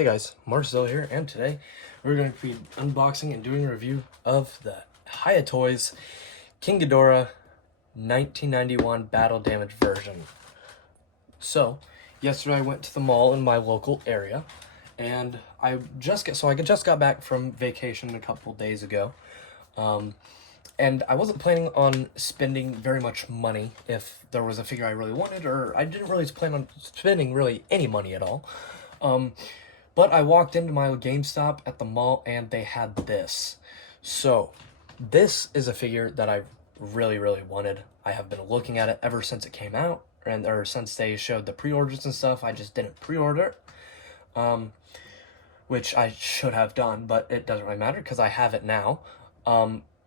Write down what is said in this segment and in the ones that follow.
Hey guys, Marcel here, and today we're going to be unboxing and doing a review of the Hiya Toys King Ghidorah 1991 Battle Damage version. So, yesterday I went to the mall in my local area, and I just got back from vacation a couple days ago, and I wasn't planning on spending very much money if there was a figure I really wanted, or I didn't really plan on spending really any money at all. But I walked into my GameStop at the mall and they had this. So, this is a figure that I really wanted. I have been looking at it ever since it came out, or since they showed the pre-orders and stuff. I just didn't pre-order it, which I should have done, but it doesn't really matter because I have it now.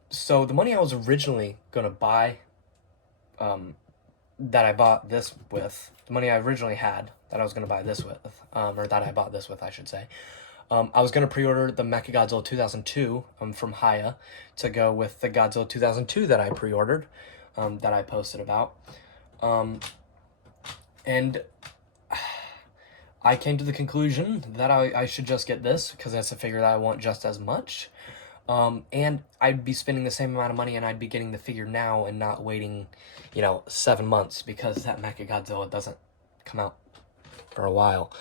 So the money I was originally going to buy, that I bought this with, the money I originally had that I was going to buy this with, or that I bought this with, I should say, I was going to pre-order the Mechagodzilla 2002 from Hiya to go with the Godzilla 2002 that I pre-ordered, that I posted about. And I came to the conclusion that I should just get this because that's a figure that I want just as much. And I'd be spending the same amount of money and I'd be getting the figure now and not waiting, 7 months because that Mechagodzilla doesn't come out for a while,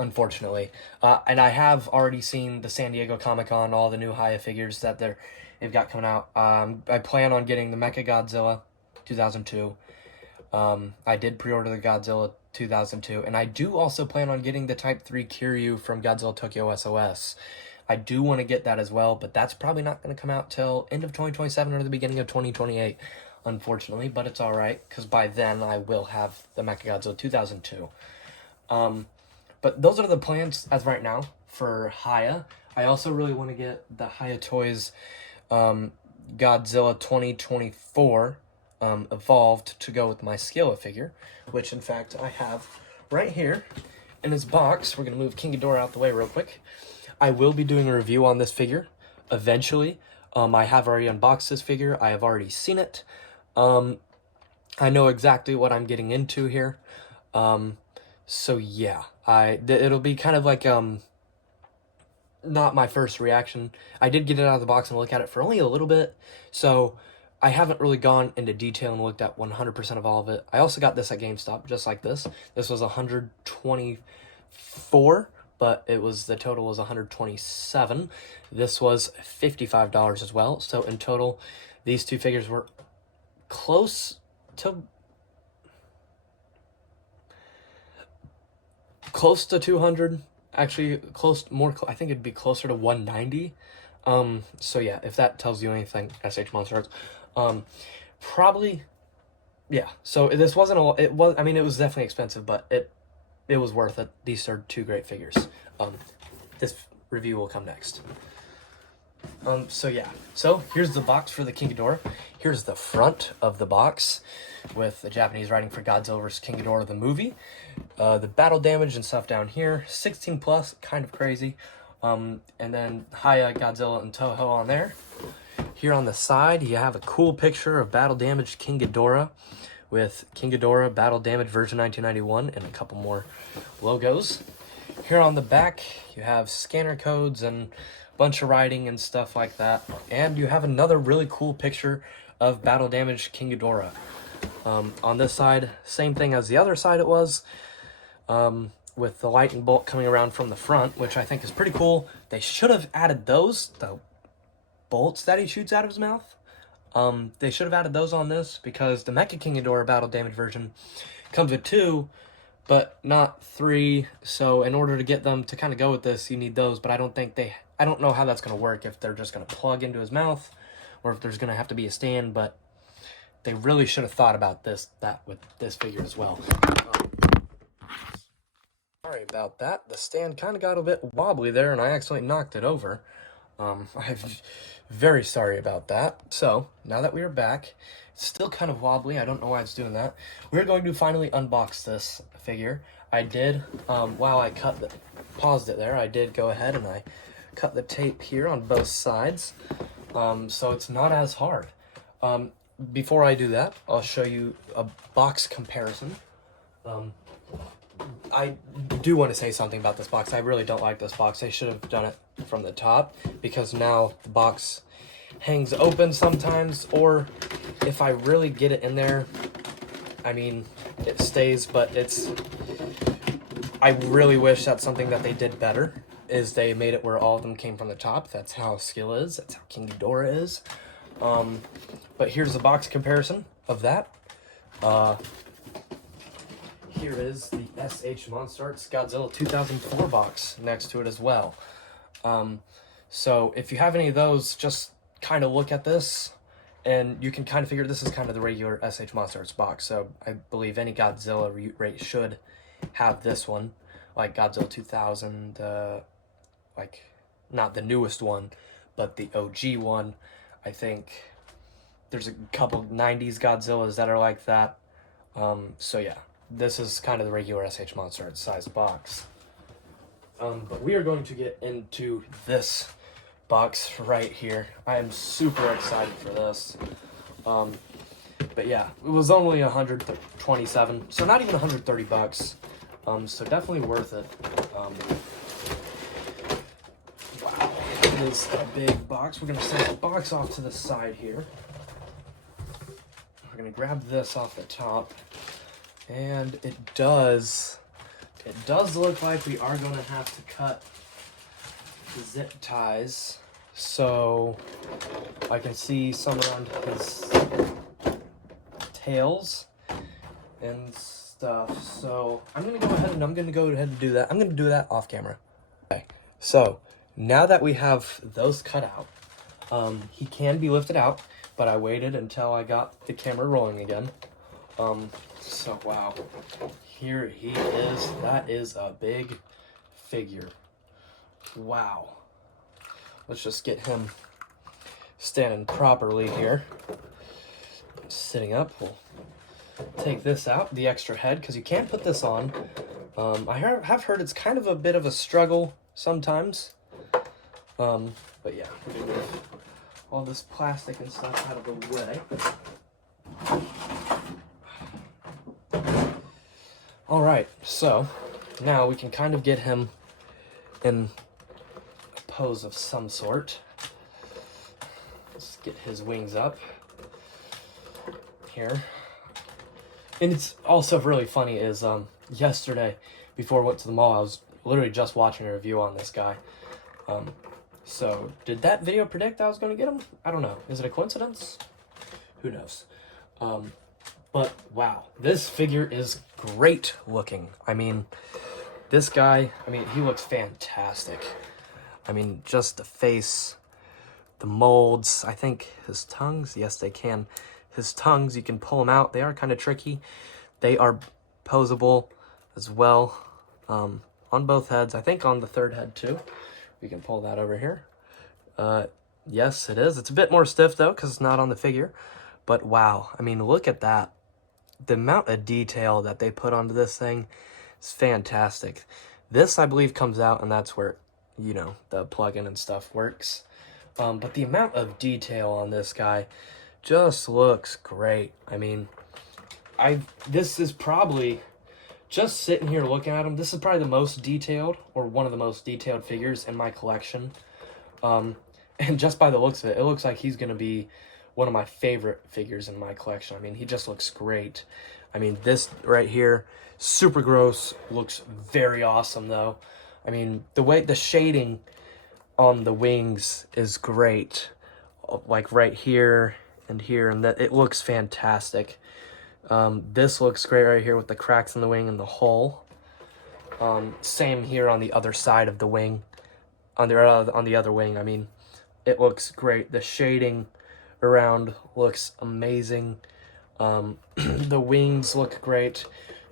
unfortunately. And I have already seen the San Diego Comic-Con, all the new Hiya figures that they've got coming out. I plan on getting the Mechagodzilla 2002. I did pre-order the Godzilla 2002, and I do also plan on getting the Type 3 Kiryu from Godzilla Tokyo SOS. I do want to get that as well, but that's probably not going to come out till end of 2027 or the beginning of 2028, unfortunately, but it's alright, because by then I will have the Mechagodzilla 2002. But those are the plans as right now for Hiya. I also really want to get the Hiya Toys Godzilla 2024 Evolved to go with my Scala figure, which in fact I have right here in this box. We're going to move King Ghidorah out the way real quick. I will be doing a review on this figure eventually. I have already unboxed this figure. I have already seen it. I know exactly what I'm getting into here. So yeah, it'll be kind of like, not my first reaction. I did get it out of the box and look at it for only a little bit, so I haven't really gone into detail and looked at 100% of all of it. I also got this at GameStop, just like this. This was $124, but the total was $127. This was $55 as well. So in total, these two figures were close to 200. Actually, I think it'd be closer to 190. So yeah, if that tells you anything, SH Monsters. Probably, yeah. So this wasn't it was definitely expensive, but it was worth it. These are two great figures. This review will come next. So yeah. So here's the box for the King Ghidorah. Here's the front of the box with the Japanese writing for Godzilla vs. King Ghidorah the movie. The battle damage and stuff down here. 16 plus, kind of crazy. And then Hiya, Godzilla, and Toho on there. Here on the side, you have a cool picture of battle damaged King Ghidorah with King Ghidorah Battle Damage version 1991 and a couple more logos. Here on the back, you have scanner codes and a bunch of writing and stuff like that. And you have another really cool picture of battle damaged King Ghidorah. On this side, same thing as the other side it was, with the lightning bolt coming around from the front, which I think is pretty cool. They should have added those, the bolts that he shoots out of his mouth. They should have added those on this because the Mecha King Ghidorah Battle Damage version comes with 2, but not 3. So in order to get them to kind of go with this, you need those. But I don't know how that's going to work, if they're just going to plug into his mouth or if there's going to have to be a stand. But they really should have thought about that with this figure as well. Sorry about that. The stand kind of got a bit wobbly there, and I accidentally knocked it over. I'm very sorry about that. So, now that we are back, it's still kind of wobbly. I don't know why it's doing that. We're going to finally unbox this figure. I did, while I paused it there, I did go ahead and I cut the tape here on both sides. So it's not as hard. Before I do that, I'll show you a box comparison. I do want to say something about this box. I really don't like this box. They should have done it from the top, because now the box hangs open sometimes, or if I really get it in there, I mean, it stays, but it's... I really wish that's something that they did better, is they made it where all of them came from the top. That's how Skill is. That's how King Ghidorah is. But here's a box comparison of that. Here is the SH Monster Arts Godzilla 2004 box next to it as well. So if you have any of those, just kind of look at this, and you can kind of figure this is kind of the regular SH Monster Arts box. So I believe any Godzilla rate should have this one, like Godzilla 2000, like not the newest one, but the OG one. I think there's a couple 90s Godzillas that are like that. So yeah, this is kind of the regular SH Monster Arts size box. But we are going to get into this box right here. I am super excited for this. But yeah, it was only 127, so not even 130 bucks. So definitely worth it. Wow, it is a big box. We're gonna set the box off to the side here. We're gonna grab this off the top, and it does look like we are gonna have to cut the zip ties. So I can see some around his tails and stuff. So I'm gonna go ahead and do that. I'm gonna do that off camera. Okay, so now that we have those cut out, he can be lifted out, but I waited until I got the camera rolling again. So wow, here he is. That is a big figure. Wow. Let's just get him standing properly here. Sitting up, we'll take this out, the extra head, because you can't put this on. I have heard it's kind of a bit of a struggle sometimes. But yeah, we're gonna move all this plastic and stuff out of the way. Alright, so now we can kind of get him in a pose of some sort. Let's get his wings up here. And it's also really funny is yesterday, before I went to the mall, I was literally just watching a review on this guy. So did that video predict I was going to get him? I don't know. Is it a coincidence? Who knows? But wow, this figure is great looking. I mean, this guy, I mean, he looks fantastic. I mean, just the face, the molds, I think his tongues, yes, they can. His tongues, you can pull them out. They are kind of tricky. They are posable as well on both heads. I think on the third head too. We can pull that over here. Yes, it is. It's a bit more stiff though because it's not on the figure. But wow, I mean, look at that. The amount of detail that they put onto this thing is fantastic. This, I believe, comes out, and that's where, you know, the plug-in and stuff works. But the amount of detail on this guy just looks great. I mean, this is probably, just sitting here looking at him, this is probably the most detailed, or one of the most detailed figures in my collection. And just by the looks of it, it looks like he's going to be one of my favorite figures in my collection. I mean, he just looks great. I mean, this right here, super gross, looks very awesome though. I mean, the way the shading on the wings is great. Like right here and here, and that it looks fantastic. This looks great right here with the cracks in the wing and the hole. Same here on the other side of the wing, on the other wing. I mean, it looks great. The shading around looks amazing. The wings look great.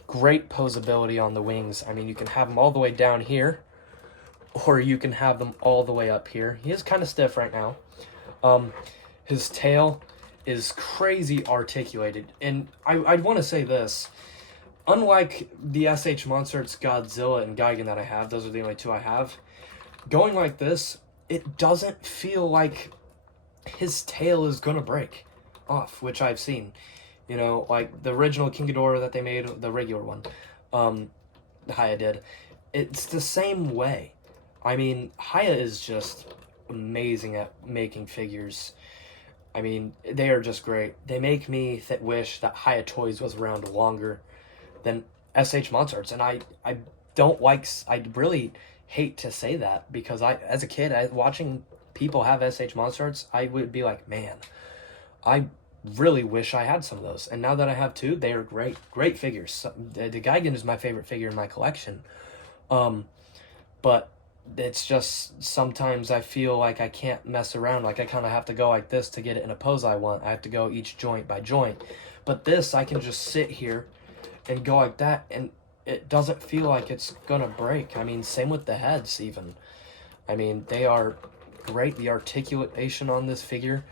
Great posability on the wings. I mean, you can have them all the way down here, or you can have them all the way up here. He is kind of stiff right now. His tail is crazy articulated, and I'd want to say this. Unlike the SH Monster Arts Godzilla and Gigan that I have, those are the only two I have, going like this, it doesn't feel like his tail is gonna break off, which I've seen. You know, like the original King Ghidorah that they made, the regular one. Hiya did. It's the same way. I mean, Hiya is just amazing at making figures. I mean, they are just great. They make me wish that Hiya Toys was around longer than SH Monster Arts, and I don't like. I really hate to say that because as a kid, watching people have SH Monster Arts, I would be like, man, I really wish I had some of those. And now that I have two, they are great figures. The Gigan is my favorite figure in my collection. But it's just sometimes I feel like I can't mess around. Like I kind of have to go like this to get it in a pose I want. I have to go each joint by joint. But this, I can just sit here and go like that, and it doesn't feel like it's gonna break. I mean, same with the heads even. I mean, they are great. The articulation on this figure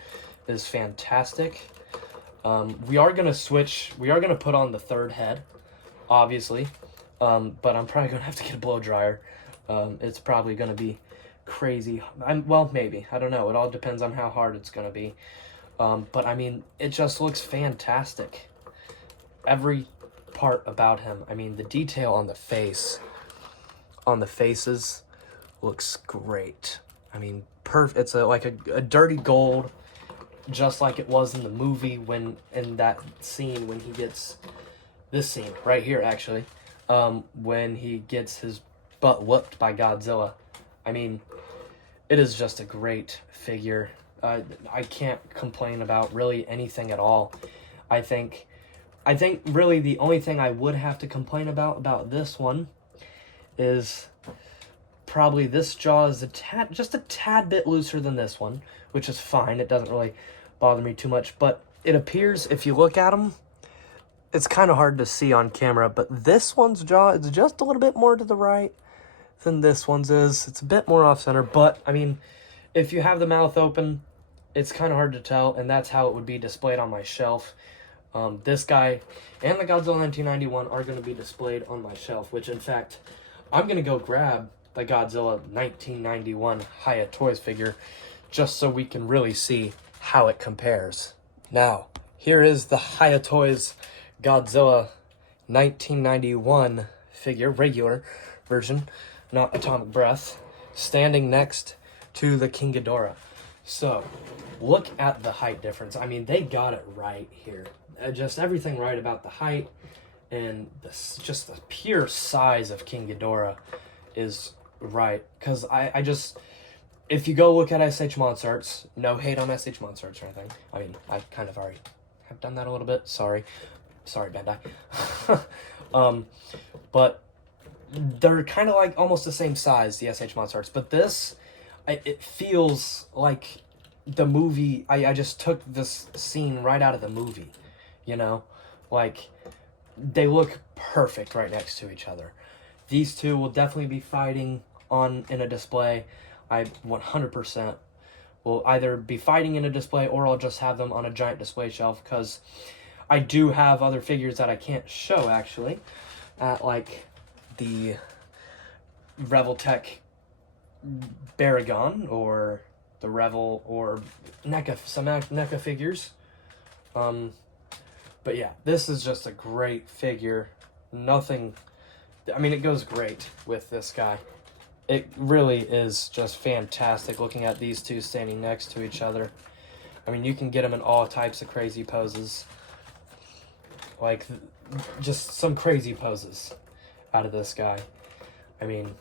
is fantastic. We are gonna switch. We are gonna put on the third head, obviously. But I'm probably gonna have to get a blow dryer. It's probably gonna be crazy. Well, maybe. I don't know. It all depends on how hard it's gonna be. But I mean, it just looks fantastic. Every part about him. I mean, the detail on the face, on the faces, looks great. I mean, it's like a dirty gold, just like it was in the movie in that scene when he gets this scene right here actually, when he gets his butt whooped by Godzilla. I mean, it is just a great figure. I can't complain about really anything at all. I think really the only thing I would have to complain about this one is probably this jaw is just a tad bit looser than this one, which is fine. It doesn't really bother me too much, but it appears if you look at him, it's kind of hard to see on camera, but this one's jaw is just a little bit more to the right than this one's is. It's a bit more off center, but I mean, if you have the mouth open, it's kind of hard to tell, and that's how it would be displayed on my shelf. This guy and the Godzilla 1991 are going to be displayed on my shelf, which in fact, I'm going to go grab the Godzilla 1991 Hiya Toys figure just so we can really see how it compares. Now, here is the Hiya Toys Godzilla 1991 figure, regular version, not Atomic Breath, standing next to the King Ghidorah. So, look at the height difference. I mean, they got it right here. Just everything right about the height and just the pure size of King Ghidorah is right. Because I just, if you go look at SH Monster Arts, no hate on SH Monster Arts or anything. I mean, I kind of already have done that a little bit. Sorry, Bandai. But they're kind of like almost the same size, the SH Monster Arts. But this, it feels like the movie. I just took this scene right out of the movie. You know, like they look perfect right next to each other. These two will definitely be fighting in a display. I 100% will either be fighting in a display or I'll just have them on a giant display shelf, because I do have other figures that I can't show actually, at like the Reveltech Baragon or the Revel or some NECA figures. But yeah, this is just a great figure. Nothing, I mean, it goes great with this guy. It really is just fantastic looking at these two standing next to each other. I mean, you can get them in all types of crazy poses. Like, just some crazy poses out of this guy. I mean,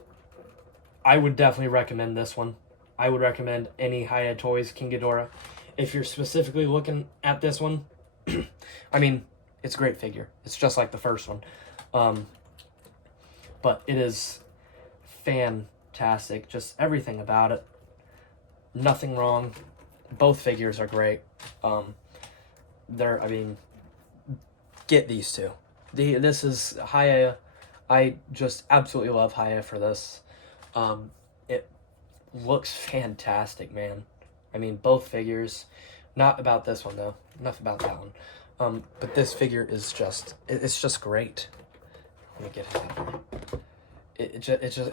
I would definitely recommend this one. I would recommend any Hiya Toys King Ghidorah. If you're specifically looking at this one, I mean, it's a great figure. It's just like the first one. But it is fantastic. Just everything about it. Nothing wrong. Both figures are great. I mean, get these two. This is Hiya. I just absolutely love Hiya for this. It looks fantastic, man. I mean, both figures. Not about this one, though. Enough about that one. But this figure is it's just great. Let me get it out.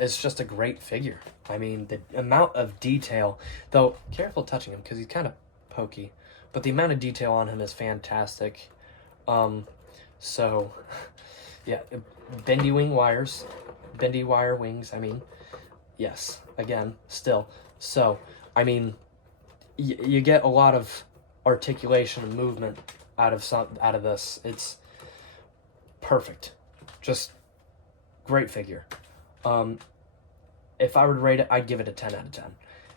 It's just a great figure. I mean, the amount of detail, though, careful touching him because he's kind of pokey, but the amount of detail on him is fantastic. So, Yeah, bendy wire wings, I mean. Yes, again, still. So, I mean, you get a lot of articulation and movement out of this. It's perfect. Just great figure. If I were to rate it, I'd give it a 10 out of 10.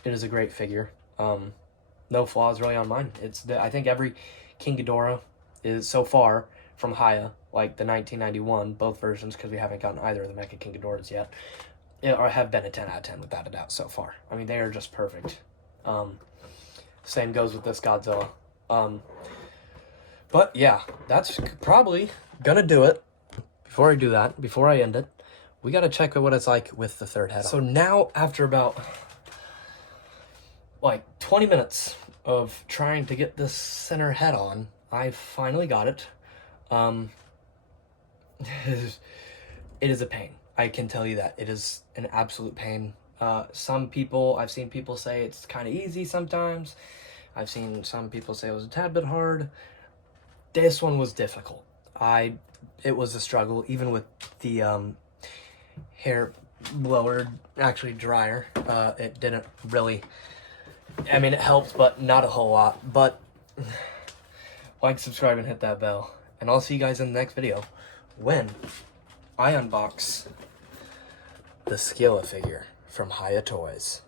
It is a great figure. No flaws really on mine. I think every King Ghidorah is so far from Hiya, like the 1991, both versions, because we haven't gotten either of the Mecha King Ghidorahs yet, or have been a 10 out of 10 without a doubt so far. I mean, they are just perfect. Same goes with this Godzilla. But yeah, that's probably gonna do it. Before I do that, before I end it, we gotta check out what it's like with the third head on. So now, after about like 20 minutes of trying to get this center head on, I finally got it. It is a pain. I can tell you that. It is an absolute pain. I've seen people say it's kind of easy sometimes. I've seen some people say it was a tad bit hard. This one was difficult. It was a struggle, even with the hair blower, actually dryer. It didn't really, I mean, it helped, but not a whole lot. But like, subscribe, and hit that bell. And I'll see you guys in the next video when I unbox the Skilla figure from Hiya Toys.